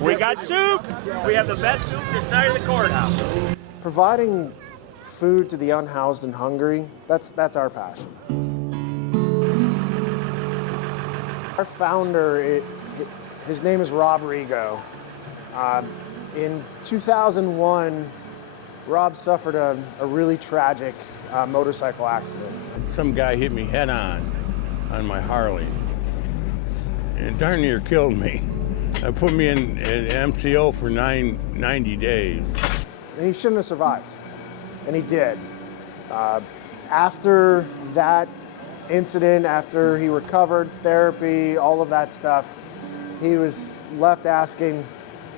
We got soup. We have the best soup this side of the courthouse. Providing food to the unhoused and hungry, that's our passion. Our founder, his name is Rego. In 2001, Rob suffered a really tragic motorcycle accident. Some guy hit me head on my Harley, and it darn near killed me. It put me in MCO for 90 days. And he shouldn't have survived, and he did. After that incident, after he recovered, therapy, all of that stuff, he was left asking,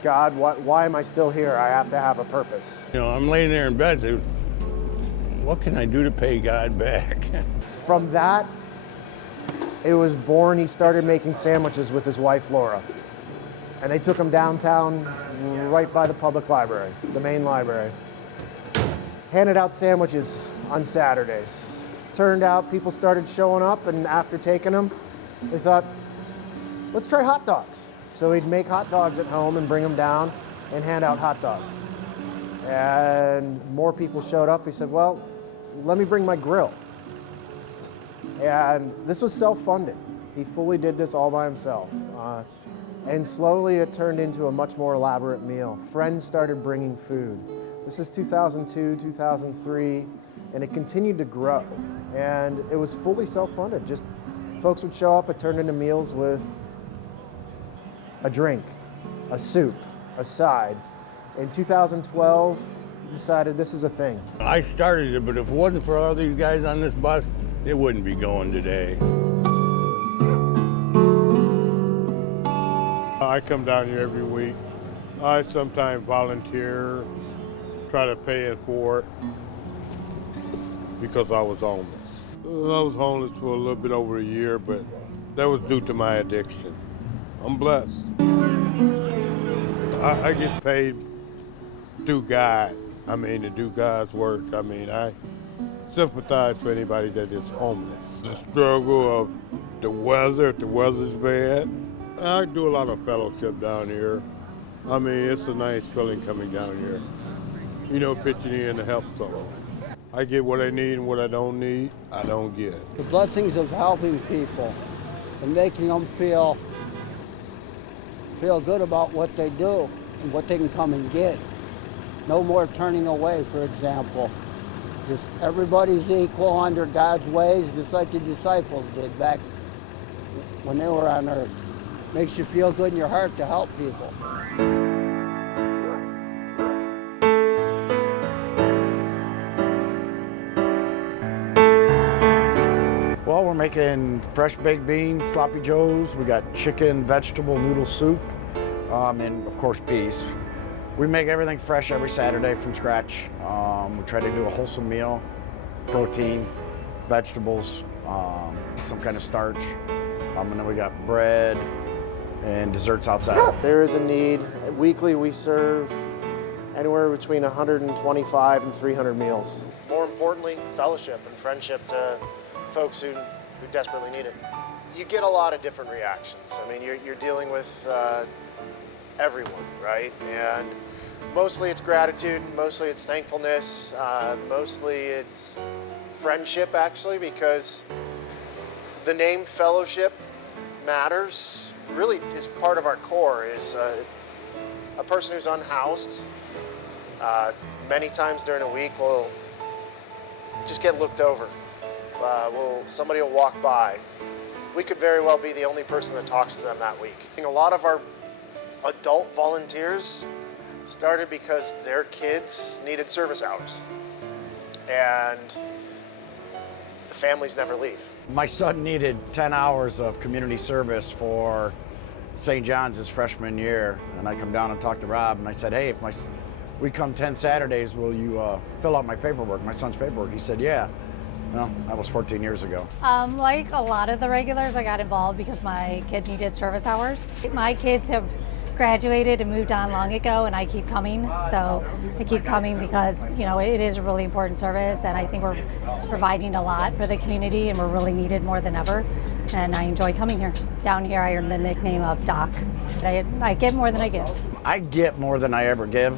God, why am I still here? I have to have a purpose. You know, I'm laying there in bed, saying, what can I do to pay God back? From that, it was born. He started making sandwiches with his wife, Laura. And they took him downtown, right by the public library, the main library. Handed out sandwiches on Saturdays. Turned out people started showing up, and after taking them, they thought, let's try hot dogs. So he'd make hot dogs at home and bring them down and hand out hot dogs. And more people showed up. He said, well, let me bring my grill. And this was self-funded. He fully did this all by himself. And slowly it turned into a much more elaborate meal. Friends started bringing food. This is 2002, 2003, and it continued to grow. And it was fully self-funded. Just folks would show up, it turned into meals with a drink, a soup, a side. In 2012, we decided this is a thing. I started it, but if it wasn't for all these guys on this bus, it wouldn't be going today. I come down here every week. I sometimes volunteer, try to pay it for it, because I was homeless. I was homeless for a little bit over a year, but that was due to my addiction. I'm blessed. I get paid through God. To do God's work. I sympathize for anybody that is homeless. The struggle of the weather, if the weather's bad. I do a lot of fellowship down here. It's a nice feeling coming down here. Pitching in to help someone. I get what I need and what I don't need, I don't get. The blessings of helping people and making them feel good about what they do and what they can come and get. No more turning away, for example. Just everybody's equal under God's ways, just like the disciples did back when they were on earth. Makes you feel good in your heart to help people. Well, we're making fresh baked beans, sloppy joes. We got chicken, vegetable, noodle soup, and of course peas. We make everything fresh every Saturday from scratch. We try to do a wholesome meal, protein, vegetables, some kind of starch, and then we got bread and desserts outside. There is a need. Weekly we serve anywhere between 125 and 300 meals. More importantly, fellowship and friendship to folks who desperately need it. You get a lot of different reactions. You're dealing with everyone, right? And mostly it's gratitude, mostly it's thankfulness, mostly it's friendship, actually, because the name fellowship matters. Really is part of our core. Is a person who's unhoused many times during a week will just get looked over. Somebody will walk by. We could very well be the only person that talks to them that week. A lot of our adult volunteers started because their kids needed service hours, and the families never leave. My son needed 10 hours of community service for St. John's his freshman year, and I come down and talk to Rob, and I said, hey, if we come 10 Saturdays, will you fill out my paperwork, my son's paperwork? He said, yeah. Well, that was 14 years ago. Like a lot of the regulars, I got involved because my kid needed service hours. My kids have graduated and moved on long ago, and I keep coming. So I keep coming because, you know, it is a really important service, and I think we're providing a lot for the community, and we're really needed more than ever. And I enjoy coming here. Down here, I earned the nickname of Doc. I get more than I give. I get more than I ever give.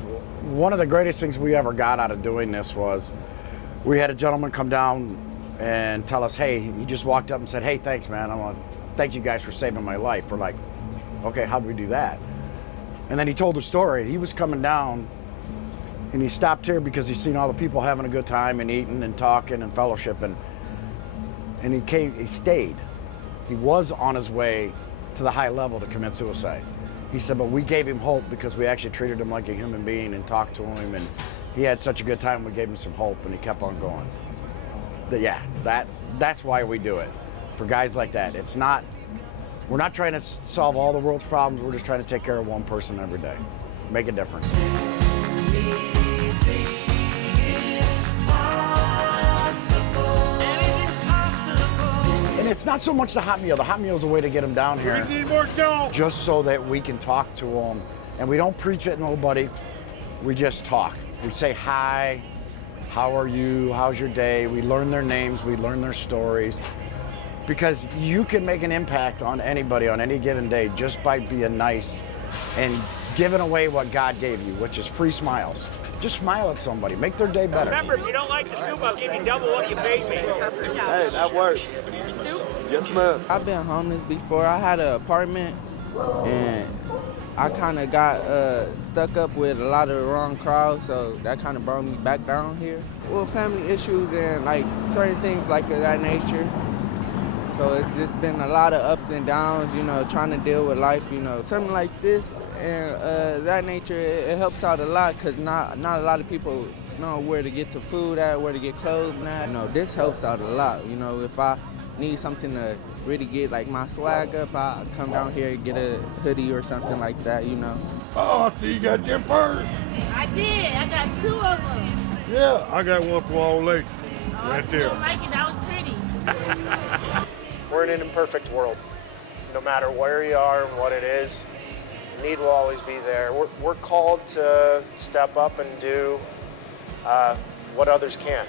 One of the greatest things we ever got out of doing this was we had a gentleman come down and tell us, hey, he just walked up and said, hey, thanks, man. I want to thank you guys for saving my life. We're like, okay, how'd we do that? And then he told the story. He was coming down and he stopped here because he's seen all the people having a good time and eating and talking and fellowshipping. And he stayed. He was on his way to the high level to commit suicide. He said, but we gave him hope because we actually treated him like a human being and talked to him, and he had such a good time, we gave him some hope, and he kept on going. But yeah, that's why we do it, for guys like that. We're not trying to solve all the world's problems, we're just trying to take care of one person every day, make a difference. And it's not so much the hot meal. The hot meal is a way to get them down here. We need more show. Just so that we can talk to them. And we don't preach at nobody. We just talk. We say hi, how are you, how's your day? We learn their names, we learn their stories. Because you can make an impact on anybody on any given day just by being nice and giving away what God gave you, which is free smiles. Just smile at somebody, make their day better. Remember, if you don't like the soup, I'll give you double what you paid me. Hey, that works. Yes, ma'am. I've been homeless before. I had an apartment, and I kind of got stuck up with a lot of the wrong crowds, so that kind of brought me back down here. Well, family issues and like certain things like of that nature. So it's just been a lot of ups and downs, you know, trying to deal with life, you know. Something like this and that nature, it helps out a lot because not a lot of people know where to get the food at, where to get clothes at. You know, this helps out a lot. You know, if I need something to really get like my swag up, I come down here and get a hoodie or something like that, you know. Oh, I see you got your purse. I did. I got 2 of them. Yeah, I got one for old lady. Right there. I like it. That was pretty. We're in an imperfect world. No matter where you are and what it is, need will always be there. We're called to step up and do what others can't.